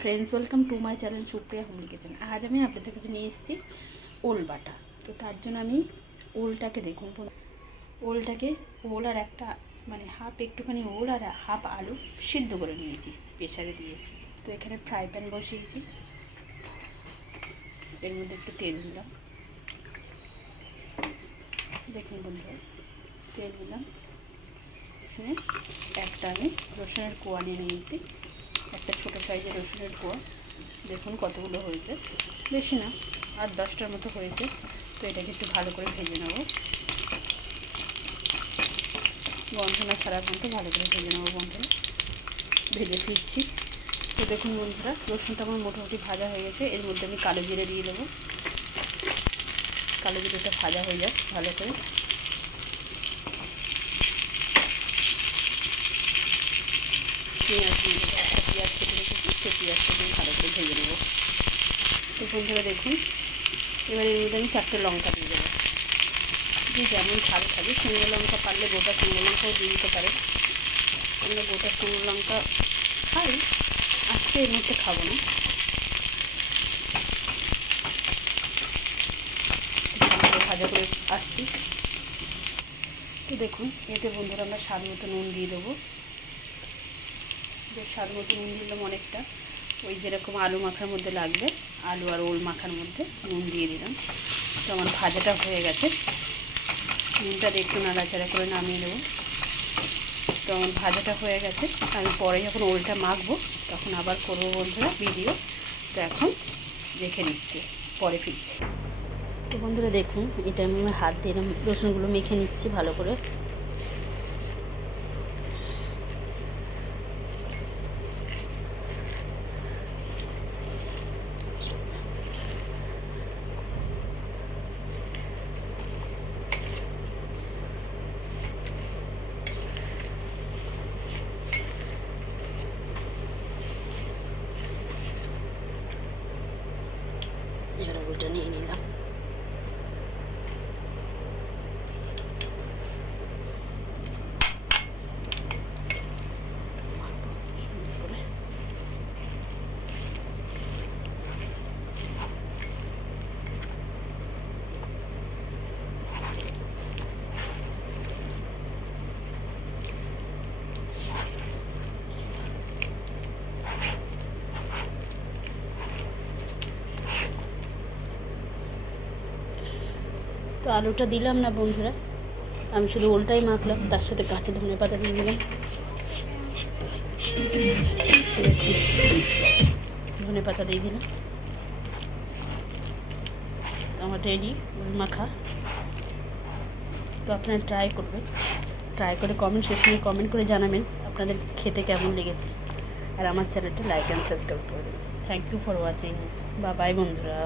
Friends, welcome to my channel Supriya homely kitchen. আজ আমি আপনাদের কাছে নিয়ে এসেছি ওল বাটা। তো তার জন্য আমি ওলটাকে দেখুন, ওলটাকে ওল আর একটা হাফ একটুখানি ওল আর হাফ আলু সিদ্ধ করে নিয়েছি প্রেসারে দিয়ে। তো এখানে ফ্রাই প্যান বসিয়েছি, এর মধ্যে একটু তেল দিলাম। দেখুন বন্ধুরা, তেল দিলাম। এখানে একটা আমি রসুনের কোয়া নিয়ে নিয়েছি, একটা ছোটো সাইজের রসুনের কোয়া। দেখুন কতগুলো হয়েছে, বেশি না, আর 10টার মতো হয়েছে। তো এটাকে একটু ভালো করে ভেজে নেব, গন্ধ না ছাড়া পর্যন্ত ভালো করে ভেজে নেবো বন্ধুরা। ভেজে ফিরছি। তো দেখুন বন্ধুরা, রসুনটা আমার মোটামুটি ভাজা হয়ে গেছে। এর মধ্যে আমি কালো জিরে দিয়ে দেবো। কালো জিরেটা ভাজা হয়ে যাক ভালো করে। পেঁয়াজ দিয়ে দেবো, একটা পেঁয়াজ কেটে রেখেছি, সেই পেঁয়াজটা দিয়ে ভালো করে ভেজে নেবো। তো বন্ধুরা দেখুন, এবার এর মধ্যে আমি 4টে লঙ্কা দিয়ে দেবো। যে যেমন ঝাল খাবে, শুকনো লঙ্কা পারলে গোটা শুকনো লঙ্কাও দিয়ে দিতে পারে। আমরা গোটা শুকনো লঙ্কা খাই, আজকে এর মধ্যে খাবো না। ভাজা করে আসছি। তো দেখুন, এতে বন্ধুরা আমরা স্বাদ মতো নুন দিয়ে দেবো। বেশ স্বাদ মতো নুন দিলাম অনেকটা, ওই যেরকম আলু মাখার মধ্যে লাগবে, আলু আর ওল মাখার মধ্যে নুন দিয়ে দিলাম। তো আমার ভাজাটা হয়ে গেছে, নুনটা একটু নাড়াচাড়া করে নামিয়ে দেবো। তো আমার ভাজাটা হয়ে গেছে, আমি পরে যখন ওলটা মাখবো তখন আবার করবো বন্ধুরা ভিডিও। তো এখন রেখে নিচ্ছি, পরে ফিরছি। তো বন্ধুরা দেখুন, এটা আমি আমার হাত দিয়ে রসুনগুলো মেখে নিচ্ছি ভালো করে। এবার ওলটা নিয়ে নিলাম। তো আলুটা দিলাম না বন্ধুরা, আমি শুধু ওলটাই মাখলাম, তার সাথে কাঁচা ধনেপাতা দিয়ে দিলাম। ধনেপাতা দিয়ে দিলাম। আমার রেডি ওল মাখা। তো আপনারা ট্রাই করবেন, ট্রাই করে কমেন্ট সেকশনে কমেন্ট করে জানাবেন আপনাদের খেতে কেমন লেগেছে। আর আমার চ্যানেলটা লাইক অ্যান্ড সাবস্ক্রাইব করে দেবেন। Thank you for watching. Bye bye বন্ধুরা।